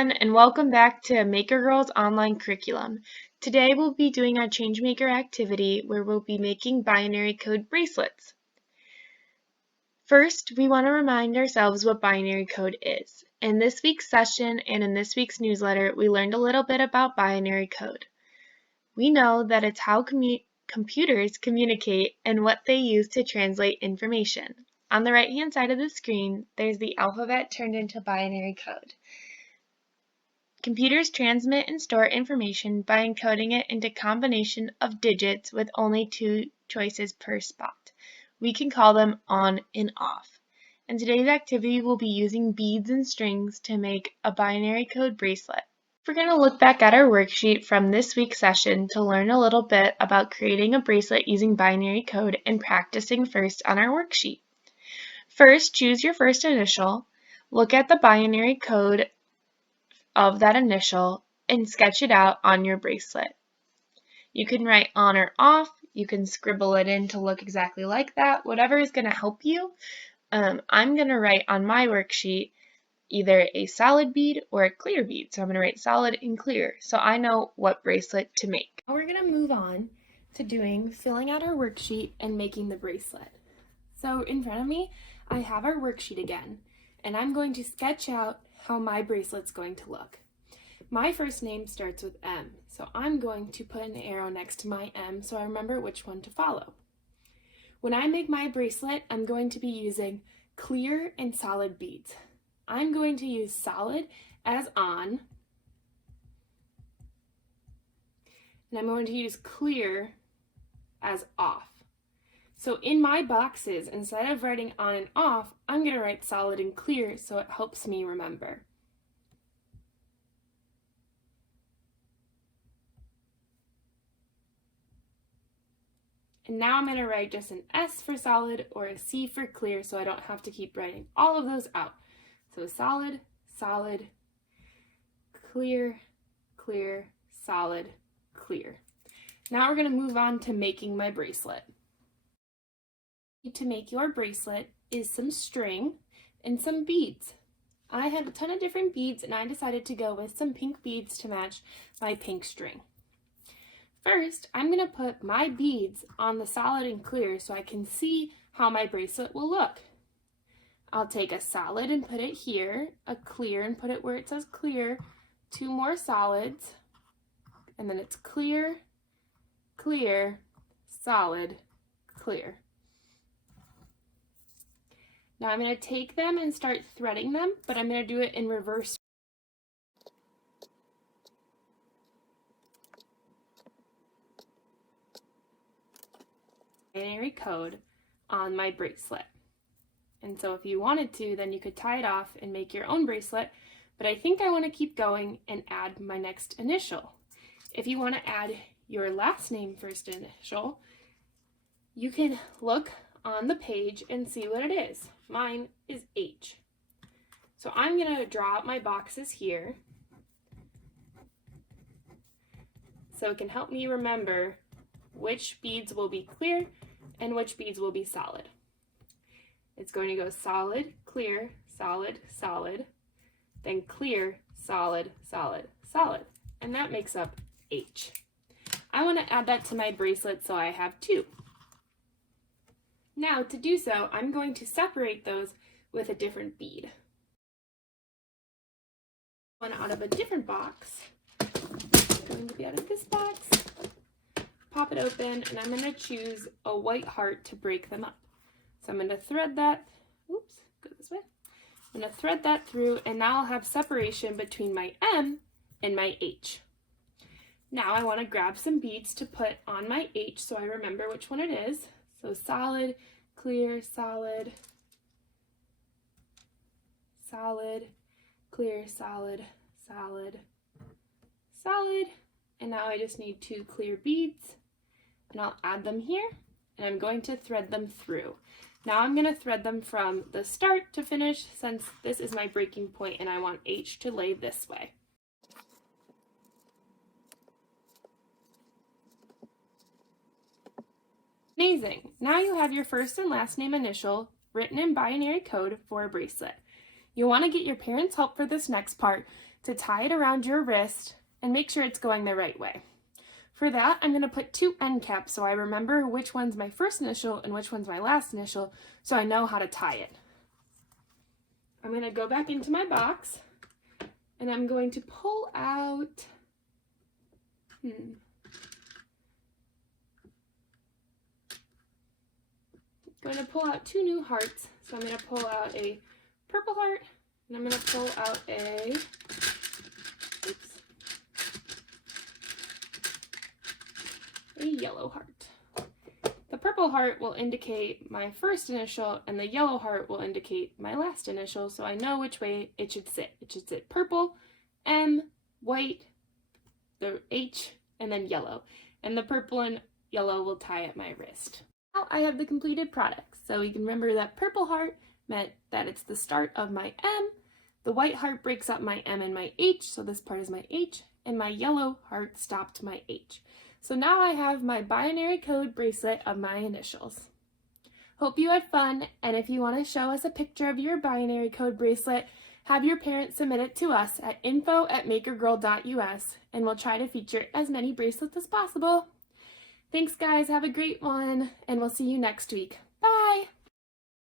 everyone, and welcome back to MakerGirl's online curriculum. Today we'll be doing our ChangeMaker activity where we'll be making binary code bracelets. First, we want to remind ourselves what binary code is. In this week's session and in this week's newsletter, we learned a little bit about binary code. We know that it's how computers communicate and what they use to translate information. On the right-hand side of the screen, there's the alphabet turned into binary code. Computers transmit and store information by encoding it into a combination of digits with only two choices per spot. We can call them on and off. In today's activity, we'll be using beads and strings to make a binary code bracelet. We're going to look back at our worksheet from this week's session to learn a little bit about creating a bracelet using binary code and practicing first on our worksheet. First, choose your first initial, look at the binary code of that initial, and sketch it out on your bracelet. You can write on or off, you can scribble it in to look exactly like that, whatever is going to help you. I'm going to write on my worksheet either a solid bead or a clear bead, so I'm going to write solid and clear so I know what bracelet to make. Now we're going to move on to filling out our worksheet and making the bracelet. So in front of me, I have our worksheet again, and I'm going to sketch out how my bracelet's going to look. My first name starts with M, so I'm going to put an arrow next to my M so I remember which one to follow. When I make my bracelet, I'm going to be using clear and solid beads. I'm going to use solid as on, and I'm going to use clear as off. So in my boxes, instead of writing on and off, I'm going to write solid and clear so it helps me remember. And now I'm going to write just an S for solid or a C for clear so I don't have to keep writing all of those out. So solid, solid, clear, clear, solid, clear. Now we're going to move on to making my bracelet. To make your bracelet is some string and some beads. I had a ton of different beads and I decided to go with some pink beads to match my pink string. First, I'm going to put my beads on the solid and clear so I can see how my bracelet will look. I'll take a solid and put it here, a clear and put it where it says clear, two more solids, and then it's clear, clear, solid, clear. Now I'm going to take them and start threading them, but I'm going to do it in reverse. Binary code on my bracelet. And so if you wanted to, then you could tie it off and make your own bracelet, but I think I want to keep going and add my next initial. If you want to add your last name first initial, you can look on the page and see what it is. Mine is H. So I'm going to draw out my boxes here so it can help me remember which beads will be clear and which beads will be solid. It's going to go solid, clear, solid, solid, then clear, solid, solid, solid, and that makes up H. I want to add that to my bracelet so I have two. Now to do so, I'm going to separate those with a different bead. One out of a different box. It's going to be out of this box. Pop it open, and I'm going to choose a white heart to break them up. So I'm going to thread that, oops, go this way. I'm going to thread that through, and now I'll have separation between my M and my H. Now I want to grab some beads to put on my H so I remember which one it is. So solid, clear, solid, solid, clear, solid, solid, solid. And now I just need two clear beads, and I'll add them here, and I'm going to thread them through. Now I'm going to thread them from the start to finish since this is my breaking point and I want H to lay this way. Amazing! Now you have your first and last name initial written in binary code for a bracelet. You'll want to get your parents' help for this next part to tie it around your wrist and make sure it's going the right way. For that, I'm going to put 2 end caps so I remember which one's my first initial and which one's my last initial so I know how to tie it. I'm going to go back into my box and I'm going to pull out, going to pull out 2 new hearts. So I'm going to pull out a purple heart and I'm going to pull out a yellow heart. The purple heart will indicate my first initial and the yellow heart will indicate my last initial, so I know which way it should sit. It should sit purple, M, white, the H, and then yellow. And the purple and yellow will tie at my wrist. Now I have the completed product, so we can remember that purple heart meant that it's the start of my M, the white heart breaks up my M and my H, so this part is my H, and my yellow heart stopped my H. So now I have my binary code bracelet of my initials. Hope you had fun, and if you want to show us a picture of your binary code bracelet, have your parents submit it to us at info@makergirl.us, and we'll try to feature as many bracelets as possible. Thanks guys, have a great one, and we'll see you next week. Bye!